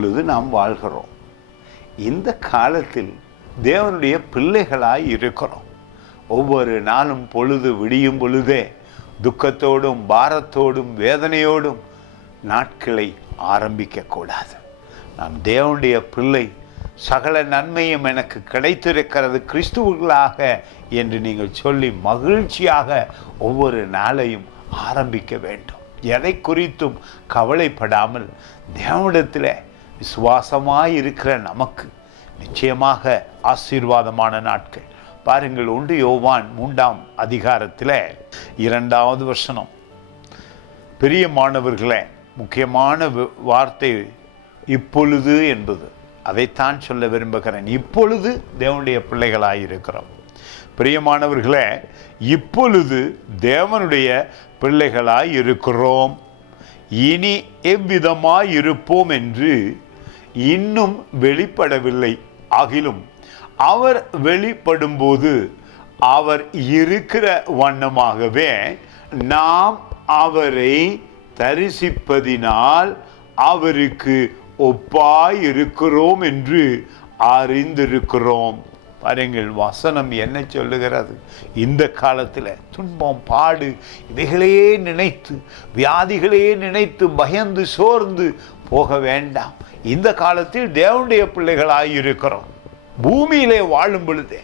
இப்பொழுது நாம் வாழ்கிறோம். இந்த காலத்தில் தேவனுடைய பிள்ளைகளாய் இருக்கிறோம். ஒவ்வொரு நாளும் பொழுது விடியும் பொழுதே துக்கத்தோடும் பாரத்தோடும் வேதனையோடும் நாட்களை ஆரம்பிக்கக்கூடாது. நான் தேவனுடைய பிள்ளை, சகல நன்மையும் எனக்கு கிடைத்திருக்கிறது கிறிஸ்துவுகளாக என்று நீங்கள் சொல்லி மகிழ்ச்சியாக ஒவ்வொரு நாளையும் ஆரம்பிக்க வேண்டும். எதை குறித்தும் கவலைப்படாமல் தேவனிடத்தில் விசுவாசமாய் இருக்கிற நமக்கு நிச்சயமாக ஆசீர்வாதமான நாட்கள். பாருங்கள், 1 யோவான் 3ஆம் அதிகாரத்தில் 2வது வசனம். பிரியமானவர்களே, முக்கியமான வார்த்தை இப்பொழுது என்பது. அதைத்தான் சொல்ல விரும்புகிறேன். இப்பொழுது தேவனுடைய பிள்ளைகளாயிருக்கிறோம். பிரியமானவர்களே, இப்பொழுது தேவனுடைய பிள்ளைகளாய் இருக்கிறோம். இனி எவ்விதமாய் இருப்போம் என்று இன்னும் வெளிப்படவில்லை. ஆகிலும் அவர் வெளிப்படும்போது அவர் இருக்கிற வண்ணமாகவே நாம் அவரை தரிசிப்பதினால் அவருக்கு ஒப்பாய் இருக்கிறோம் என்று அறிந்திருக்கிறோம். பாருங்கள், வசனம் என்ன சொல்லுகிறது? இந்த காலத்தில் துன்பம், பாடு இவைகளையே நினைத்து, வியாதிகளையே நினைத்து பயந்து சோர்ந்து போக வேண்டாம். இந்த காலத்தில் தேவனுடைய பிள்ளைகளாய் இருக்கிறோம். பூமியிலே வாழும் பொழுதே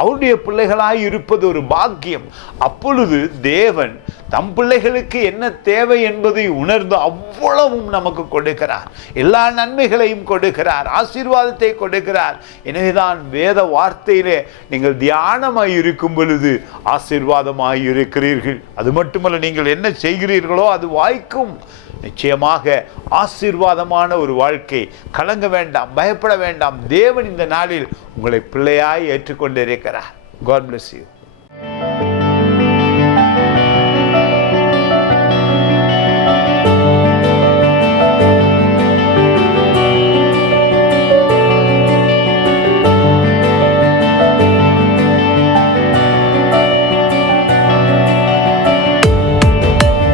அவருடைய பிள்ளைகளாய் இருப்பது ஒரு பாக்கியம். அப்பொழுது தேவன் தம் பிள்ளைகளுக்கு என்ன தேவை என்பதை உணர்ந்து அவ்வளவும் நமக்கு கொடுக்கிறார். எல்லா நன்மைகளையும் கொடுக்கிறார், ஆசீர்வாதத்தை கொடுக்கிறார். எனவேதான் வேத வார்த்தையிலே நீங்கள் தியானமாய் இருக்கும் பொழுது ஆசீர்வாதமாய் இருக்கிறீர்கள். அது மட்டுமல்ல, நீங்கள் என்ன செய்கிறீர்களோ அது வாய்க்கும். நிச்சயமாக ஆசீர்வாதமான ஒரு வாழ்க்கை. கலங்க வேண்டாம், பயப்பட வேண்டாம். தேவன் இந்த நாளில் உங்களை பிள்ளையாய் ஏற்றுக்கொண்டிருக்கிறார். God bless you.